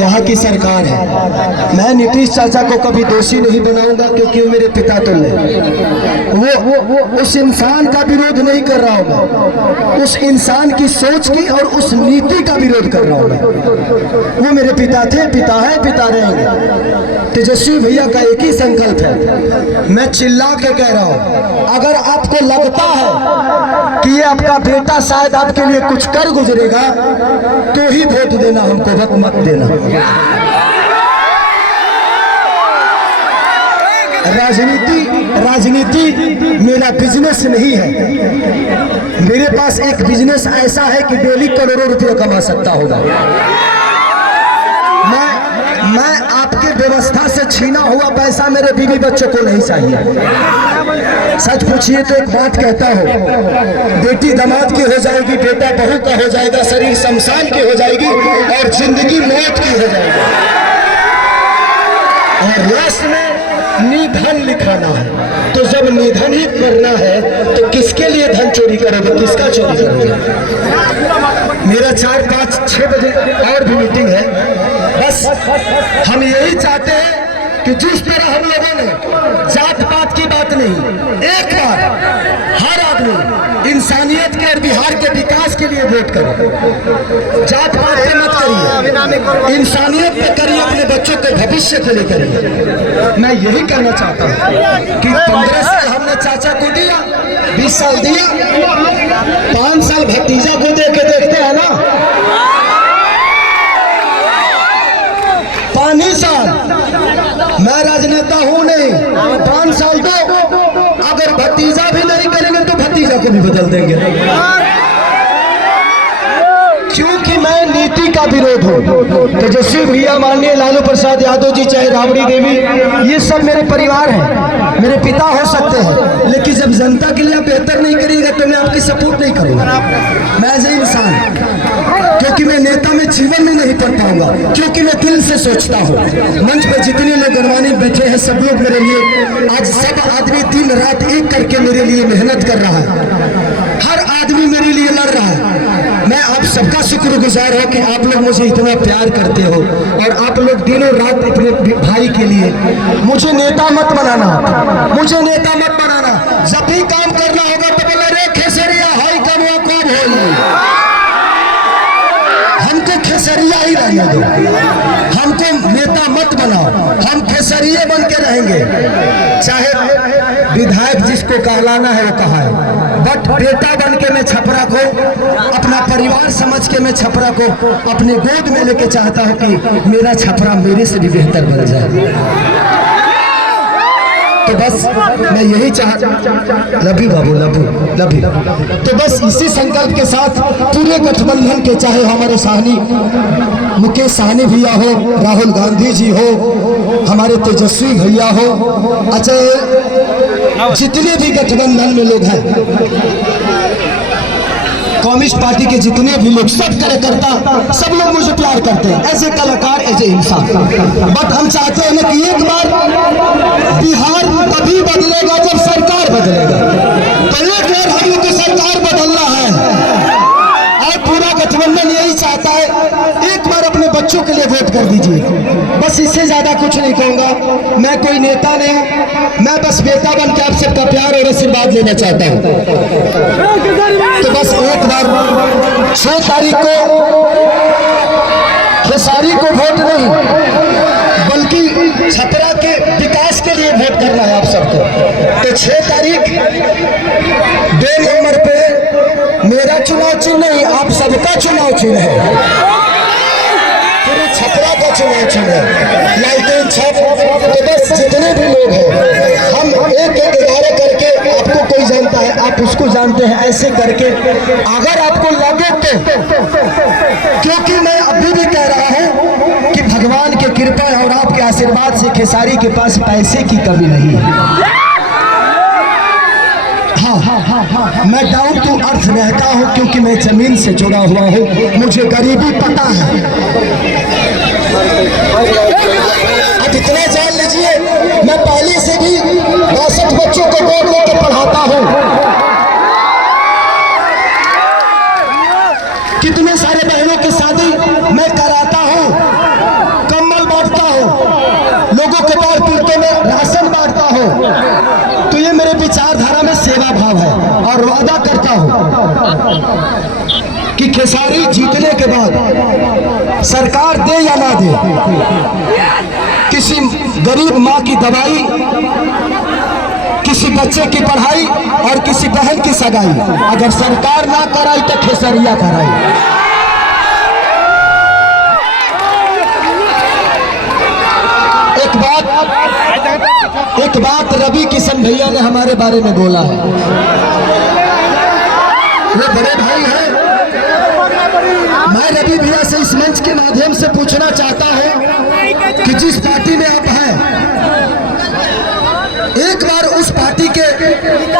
यहाँ की सरकार है। मैं नीतीश चाचा को कभी दोषी नहीं बनाऊंगा, क्योंकि वो मेरे पिता तुल्य वो उस इंसान का विरोध नहीं कर रहा हूँ मैं, उस इंसान की सोच की और उस नीति का विरोध कर रहा हूँ मैं। वो मेरे पिता थे, पिता है, पिता रहेंगे। तेजस्वी भैया का एक ही संकल्प है, मैं चिल्ला के कह रहा हूँ, अगर आपको लगता है कि ये आपका बेटा शायद आपके लिए कुछ कर गुजरेगा तो ही वोट देना, हमको वक्त मत देना। राजनीति मेरा बिजनेस नहीं है। मेरे पास एक बिजनेस ऐसा है कि डेली करोड़ों रुपए कमा सकता होगा। मैं आपके व्यवस्था से छीना हुआ पैसा मेरे बीवी बच्चों को नहीं चाहिए। सच पूछिए तो एक बात कहता हूँ, बेटी दामाद की हो जाएगी, बेटा बहू का हो जाएगा, शरीर शमशान की हो जाएगी और जिंदगी मौत की हो जाएगी। और लास्ट में निधन लिखाना है। तो जब निधन ही करना है तो किसके लिए धन चोरी करोगे, किसका चोरी करोगे? मेरा 4, 5, 6 बजे और भी मीटिंग है। बस हम यही चाहते हैं कि जिस तरह हम लोगों ने जात पात की बात नहीं, एक बार हर आदमी इंसानियत के और बिहार के विकास के लिए वोट करे। जात पात पे मत करिए, इंसानियत पे करिए, अपने बच्चों के भविष्य के लिए करिए। मैं यही कहना चाहता हूँ कि 15 साल हमने चाचा को दिया, 20 साल दिया, 5 साल भतीजा को दे के देखते हैं ना। 5 साल मैं राजनेता हूं नहीं, 5 साल दो, अगर भतीजा भी नहीं करेंगे तो भतीजा को भी बदल देंगे, क्योंकि मैं नीति का विरोध हूँ। तेजस्वी भैया, माननीय लालू प्रसाद यादव जी, चाहे राबड़ी देवी, ये सब मेरे परिवार हैं, मेरे पिता हो सकते हैं, लेकिन जब जनता के लिए आप बेहतर नहीं करिएगा तो मैं आपकी सपोर्ट नहीं करूँगा। मैं एज ए इंसान, क्योंकि मैं नेता में जीवन में नहीं पढ़ पाऊंगा, क्योंकि मैं दिल से सोचता हूँ। मंच पे जितने लोग गणमान्य बैठे हैं, सब लोग मेरे लिए, आज सब आदमी दिन रात एक करके मेरे लिए मेहनत कर रहा है, हर आदमी मेरे लिए लड़ रहा है। मैं आप सबका शुक्रगुजार हूँ कि आप लोग मुझे इतना प्यार करते हो और आप लोग दिनों रात अपने भाई के लिए। मुझे नेता मत बनाना, मुझे नेता मत बनाना। जब भी काम करना होगा तो बोले रे खेसरिया हाई कमुआ कौन होगी, हमको खेसरिया ही रहने दो, हमको नेता मत बनाओ, हम खेसरिये बन के रहेंगे। चाहे विधायक जिसको कहलाना है वो कहा है, बट बेटा बन के मैं छपरा को, अपना परिवार समझ के मैं छपरा को अपने गोद में लेके चाहता हूँ कि मेरा छपरा मेरे से भी बेहतर बन जाए। तो बस मैं यही लभी बाबू लभी। तो बस इसी संकल्प के साथ पूरे गठबंधन के, चाहे हमारे साहनी मुकेश साहनी भैया हो, राहुल गांधी जी हो, हमारे तेजस्वी भैया हो, अच्छा जितने भी गठबंधन में लोग हैं, कम्युनिस्ट पार्टी के जितने भी लोग, सब कार्यकर्ता, सब लोग मुझे प्यार करते हैं एज ए कलाकार, एज ए इंसान। बट हम चाहते हैं ना कि एक बार बिहार तभी बदलेगा जब सरकार बदलेगा। तो एक बार हम लोग की सरकार बदलना है और पूरा गठबंधन यही चाहता है, एक बार अपने बच्चों के लिए वोट कर दीजिए। बस इससे ज्यादा कुछ नहीं कहूंगा। मैं कोई नेता नहीं हूं, मैं बस बेटा बन के आप सबका प्यार और आशीर्वाद लेना चाहता हूं। तो बस एक बार 6 तारीख को खेसारी को वोट नहीं, बल्कि छपरा के विकास के लिए वोट करना है आप सबको। तो 6 तारीख 2 नंबर पे मेरा चुनाव चिन्ह नहीं, आप सबका चुनाव चिन्ह है, पूरे छपरा का चुनाव चिन्ह है, लालटेन छप। तो बस जितने भी लोग हैं, हम एक 11 करके, आपको कोई जानता है, आप उसको जानते हैं, ऐसे करके अगर आपको लगे तो, क्योंकि मैं अभी भी कह रहा हूं कि भगवान की कृपा और आपके आशीर्वाद से खेसारी के पास पैसे की कमी नहीं है। हाँ, मैं डाउन टू अर्थ रहता हूँ, क्योंकि मैं जमीन से जुड़ा हुआ हूँ, मुझे गरीबी पता है। अब इतना जान लीजिए, मैं पहले से भी 62 बच्चों को गोद लेकर पढ़ाता हूँ, कितने सारे बहनों की शादी मैं कराता हूँ। कि खेसारी जीतने के बाद सरकार दे या ना दे किसी गरीब माँ की दवाई, किसी बच्चे की पढ़ाई और किसी बहन की सगाई, अगर सरकार ना कराई तो खेसरिया कराई। एक बात रवि किशन भैया ने हमारे बारे में बोला है। वो बड़े भाई हैं। मैं रवि भैया से इस मंच के माध्यम से पूछना चाहता हूं कि जिस पार्टी में आप हैं, एक बार उस पार्टी के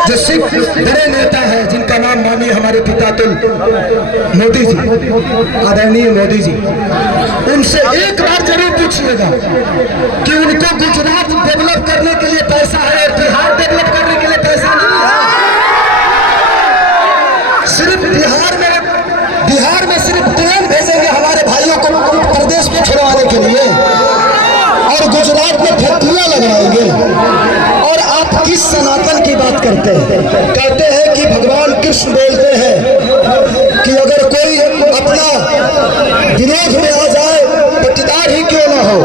जो सिख बड़े नेता हैं, जिनका नाम मानिए हमारे पिता तुल मोदी जी, आदरणीय मोदी जी, उनसे एक बार जरूर पूछिएगा कि उनको गुजरात डेवलप करने के लिए पैसा है और बिहार डेवलप करने के लिए पैसा नहीं है। सिर्फ बिहार में सिर्फ ट्रेन भेजेंगे हमारे भाइयों को प्रदेश में छुड़वाने के लिए, और गुजरात में फैक्ट्रियां लगवाएंगे। और आप किस सनातन की बात करते हैं? कहते हैं कि भगवान कृष्ण बोलते हैं कि अगर कोई अपना विरोध में आ जाए, पट्टीदार ही क्यों ना हो,